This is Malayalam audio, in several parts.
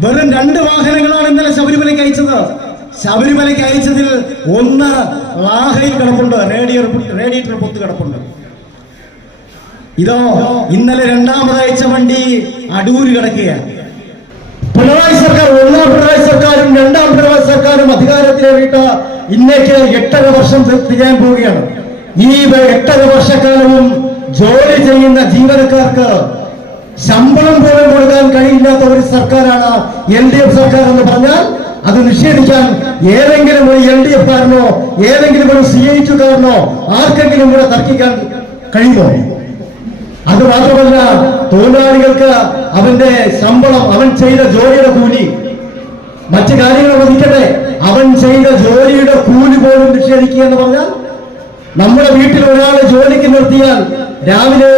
വെറും രണ്ട് വാഹനങ്ങളാണ് ഇന്നലെ ശബരിമലയ്ക്ക് അയച്ചത്. ശബരിമലയ്ക്ക് അയച്ചതിൽ ഒന്ന് ലാഹയിൽ കിടപ്പുണ്ട്. റേഡിയോ റേഡിയേറ്റർ പൊത്ത് കിടപ്പുണ്ട്. ഇതോ ഇന്നലെ രണ്ടാമത് അയച്ച വണ്ടി അടൂര് കിടക്കുകയാണ്. പിണറായി സർക്കാർ ഒന്നാം പിണറായി സർക്കാരും രണ്ടാം പിണറായി സർക്കാരും അധികാരത്തിലേറിയിട്ട് ഇന്നേക്ക് എട്ടര വർഷം തികയാൻ പോവുകയാണ്. ഈ എട്ടര വർഷക്കാലവും ജോലി ചെയ്യുന്ന ജീവനക്കാർക്ക് ശമ്പളം പോലും കൊടുക്കാൻ കഴിയില്ലാത്ത ഒരു സർക്കാരാണ് എൽ ഡി എഫ് സർക്കാർ എന്ന് പറഞ്ഞാൽ അത് നിഷേധിക്കാൻ ഏതെങ്കിലും ഒരു എൽ ഡി എഫ് കാരനോ ഏതെങ്കിലും ഒരു സി ഐ കാരനോ ആർക്കെങ്കിലും കൂടെ തർക്കിക്കാൻ കഴിയുമോ? അത് മാത്രമല്ല തൊഴിലാളികൾക്ക് അവന്റെ ശമ്പളം അവൻ ചെയ്ത ജോലിയുടെ കൂലി മറ്റു കാര്യങ്ങൾ വധിക്കട്ടെ അവൻ ചെയ്ത ജോലിയുടെ കൂലി പോലും നിഷേധിക്കുക എന്ന് പറഞ്ഞാൽ നമ്മുടെ വീട്ടിൽ ഒരാളെ ജോലിക്ക് നിർത്തിയാൽ രാവിലെ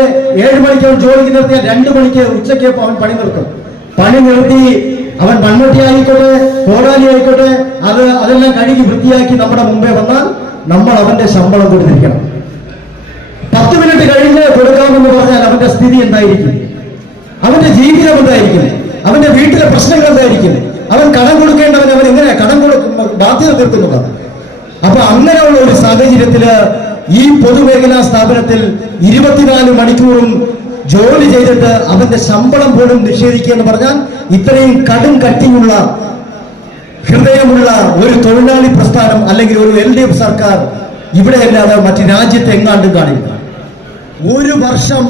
ഏഴ് മണിക്ക് അവൻ ജോലിക്ക് നിർത്തിയാൽ രണ്ടു മണിക്ക് ഉച്ചയ്ക്ക് അവൻ പണി നിർത്തും. പണി നിർത്തി അവൻ മൺമുട്ടി ആയിക്കോട്ടെ കോടാലി ആയിക്കോട്ടെ അത് അതെല്ലാം കഴുകി വൃത്തിയാക്കി നമ്മുടെ മുമ്പേ വന്നാൽ നമ്മൾ അവന്റെ ശമ്പളം കൊടുത്തിരിക്കണം. പത്ത് മിനിറ്റ് കഴിഞ്ഞ് കൊടുക്കാമെന്ന് പറഞ്ഞാൽ അവന്റെ സ്ഥിതി എന്തായിരിക്കും? അവന്റെ ജീവിതം എന്തായിരിക്കും? അവന്റെ വീട്ടിലെ പ്രശ്നങ്ങൾ എന്തായിരിക്കും? അവൻ കടം കൊടുക്കേണ്ടവൻ അവൻ എങ്ങനെയാ? കടം കൊടുക്കും ബാധ്യത തീർക്കുന്നുള്ളത് അപ്പൊ അങ്ങനെയുള്ള ഒരു സാഹചര്യത്തിൽ ഈ പൊതുമേഖലാ സ്ഥാപനത്തിൽ ഇരുപത്തിനാല് മണിക്കൂറും ജോലി ചെയ്തിട്ട് അവന്റെ ശമ്പളം പോലും നിഷേധിക്കുക എന്ന് പറഞ്ഞാൽ ഇത്രയും കടും കട്ടിയുള്ള ഹൃദയമുള്ള ഒരു തൊഴിലാളി പ്രസ്ഥാനം അല്ലെങ്കിൽ ഒരു എൽ ഡി എഫ് സർക്കാർ ഇവിടെയല്ലാതെ മറ്റു രാജ്യത്തെ എങ്ങാണ്ടും കാണില്ല. ഒരു വർഷം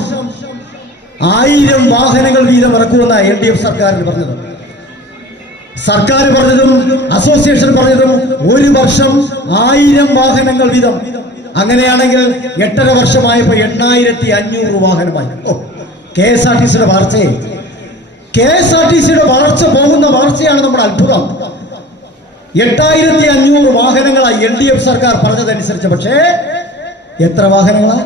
ആയിരം വാഹനങ്ങൾ വീതം ഇറക്കുമെന്ന എൽ ഡി എഫ് സർക്കാരിന് പറഞ്ഞത്. സർക്കാർ പറഞ്ഞതും അസോസിയേഷൻ പറഞ്ഞതും ഒരു വർഷം ആയിരം വാഹനങ്ങൾ വീതം അങ്ങനെയാണെങ്കിൽ എട്ടര വർഷമായപ്പോ എണ്ണായിരത്തി അഞ്ഞൂറ് വാഹനമായി. ഓ കെ എസ് ആർ ടി സിയുടെ വളർച്ചയെ കെ എസ് ആർ ടി സിയുടെ വളർച്ച പോകുന്ന വളർച്ചയാണ് നമ്മുടെ അത്ഭുതം. എട്ടായിരത്തി അഞ്ഞൂറ് വാഹനങ്ങളായി എൽ ഡി എഫ് സർക്കാർ പറഞ്ഞതനുസരിച്ച്. പക്ഷേ എത്ര വാഹനങ്ങളാ?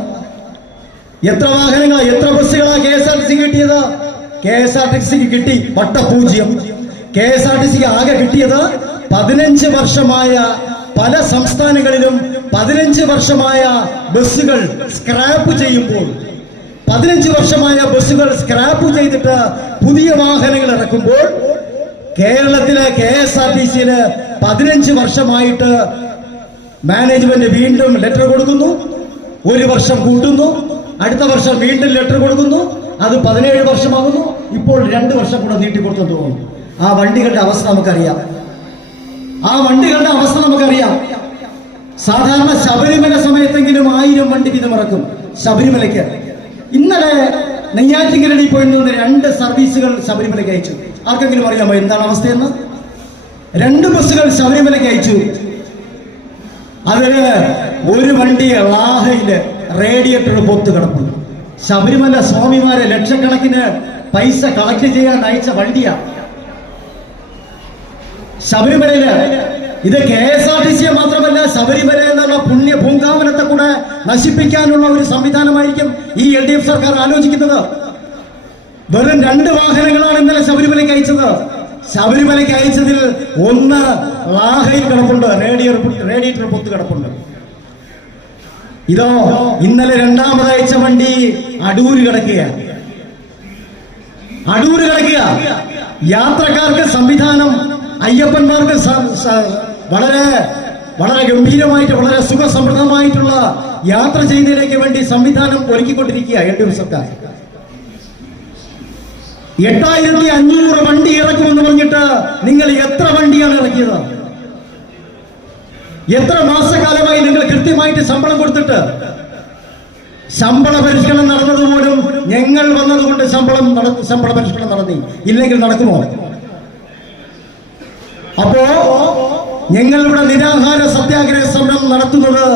എത്ര വാഹനങ്ങളാ? എത്ര ബസ്സുകളാ K S R T C കിട്ടിയത്? കെ എസ് ആർ ടി സിക്ക് കിട്ടി വട്ടപൂജ്യം. കെ എസ് ആർ ടി സിക്ക് ആകെ കിട്ടിയത് പതിനഞ്ച് വർഷമായ പല സംസ്ഥാനങ്ങളിലും പതിനഞ്ച് വർഷമായ ബസ്സുകൾ സ്ക്രാപ്പ് ചെയ്യുമ്പോൾ പതിനഞ്ച് വർഷമായ ബസ്സുകൾ സ്ക്രാപ്പ് ചെയ്തിട്ട് പുതിയ വാഹനങ്ങൾ ഇറക്കുമ്പോൾ കേരളത്തിലെ കെ എസ് ആർ ടി സിയിൽ പതിനഞ്ച് വർഷമായിട്ട് മാനേജ്മെന്റ് വീണ്ടും ലെറ്റർ കൊടുക്കുന്നു ഒരു വർഷം കൂട്ടുന്നു അടുത്ത വർഷം വീണ്ടും ലെറ്റർ കൊടുക്കുന്നു അത് പതിനേഴ് വർഷമാകുന്നു ഇപ്പോൾ രണ്ട് വർഷം കൂടെ നീട്ടിക്കൊടുത്തു തോന്നുന്നു. ആ വണ്ടികളുടെ അവസ്ഥ നമുക്കറിയാം. ആ വണ്ടികളുടെ അവസ്ഥ നമുക്കറിയാം. സാധാരണ ശബരിമല സമയത്തെങ്കിലും ആയിരം വണ്ടി വീതം ഇറക്കും ശബരിമലയ്ക്ക്. ഇന്നലെ നെയ്യാറ്റിങ്കരടി പോയി നിന്ന് രണ്ട് സർവീസുകൾ ശബരിമലയ്ക്ക് അയച്ചു. ആർക്കെങ്കിലും അറിയാമോ എന്താണ് അവസ്ഥയെന്ന്? രണ്ട് ബസ്സുകൾ ശബരിമലയ്ക്ക് അയച്ചു. അതിൽ ഒരു വണ്ടി ലാഹയിൽ റേഡിയേറ്റർ പൊത്ത് കിടപ്പു ശബരിമല സ്വാമിമാരെ ലക്ഷക്കണക്കിന് പൈസ കളക്ട് ചെയ്യാൻ അയച്ച വണ്ടിയാ. ശബരിമലയിൽ. ഇത് കെ എസ് ആർ ടി സിയെ മാത്രമല്ല ശബരിമല എന്നുള്ള പുണ്യ പൂങ്കാവനത്തെ കൂടെ നശിപ്പിക്കാനുള്ള ഒരു സംവിധാനമായിരിക്കും ഈ എൽ ഡി എഫ് സർക്കാർ ആലോചിക്കുന്നത്. വെറും രണ്ട് വാഹനങ്ങളാണ് ഇന്നലെ ശബരിമലയ്ക്ക് അയച്ചത്. ശബരിമലയ്ക്ക് അയച്ചതിൽ ഒന്ന് ലാഹയിൽ കിടപ്പുണ്ട് റേഡിയോ റേഡിയേറ്റർ പൊത്ത് കിടപ്പുണ്ട്. ഇതോ ഇന്നലെ രണ്ടാമത് അയച്ച വണ്ടി അടൂര് കിടക്കുകയാണ് അടൂര് കിടക്കുക യാത്രക്കാർക്ക് സംവിധാനം അയ്യപ്പന്മാർക്ക് വളരെ വളരെ ഗംഭീരമായിട്ട് വളരെ സുഖസമൃദ്ധമായിട്ടുള്ള യാത്ര ചെയ്യുന്നതിലേക്ക് വേണ്ടി സംവിധാനം ഒരുക്കിക്കൊണ്ടിരിക്കുക എൽ ഡി എഫ് സർക്കാർ. എട്ടായിരത്തി അഞ്ഞൂറ് വണ്ടി ഇറക്കുമെന്ന് പറഞ്ഞിട്ട് നിങ്ങൾ എത്ര വണ്ടിയാണ് ഇറക്കിയത്? എത്ര മാസക്കാലമായി നിങ്ങൾ കൃത്യമായിട്ട് ശമ്പളം കൊടുത്തിട്ട്? ശമ്പള പരിഷ്കരണം നടന്നതുപോലും ഞങ്ങൾ വന്നതുകൊണ്ട് ശമ്പളം ശമ്പള പരിഷ്കരണം നടത്തി. ഇല്ലെങ്കിൽ നടക്കുമോ? അപ്പോ ഞങ്ങളിവിടെ നിരാഹാര സത്യാഗ്രഹ സമരം നടത്തുന്നത്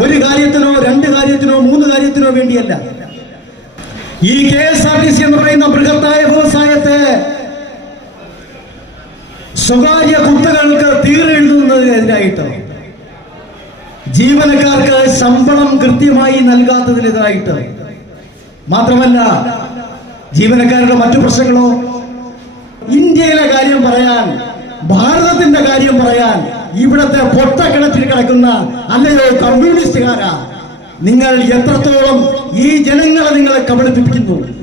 ഒരു കാര്യത്തിനോ രണ്ട് കാര്യത്തിനോ മൂന്ന് കാര്യത്തിനോ വേണ്ടിയല്ല. ഈ K S R T C എന്ന് പറയുന്ന ബൃഹത്തായ വ്യവസായത്തെ സ്വകാര്യ കുത്തകൾക്ക് തീരെഴുതുന്നതിനെതിരായിട്ട് ജീവനക്കാർക്ക് ശമ്പളം കൃത്യമായി നൽകാത്തതിനെതിരായിട്ട്. മാത്രമല്ല ജീവനക്കാരുടെ മറ്റു പ്രശ്നങ്ങളോ ഇന്ത്യയിലെ കാര്യം പറയാൻ ഭാരതത്തിന്റെ കാര്യം പറയാൻ ഇവിടത്തെ പൊട്ടക്കിണറ്റിൽ കിടക്കുന്ന അല്ലയോ കമ്മ്യൂണിസ്റ്റുകാരാ? നിങ്ങൾ എത്രത്തോളം ഈ ജനങ്ങളെ നിങ്ങളെ കബളിപ്പിക്കുന്നു?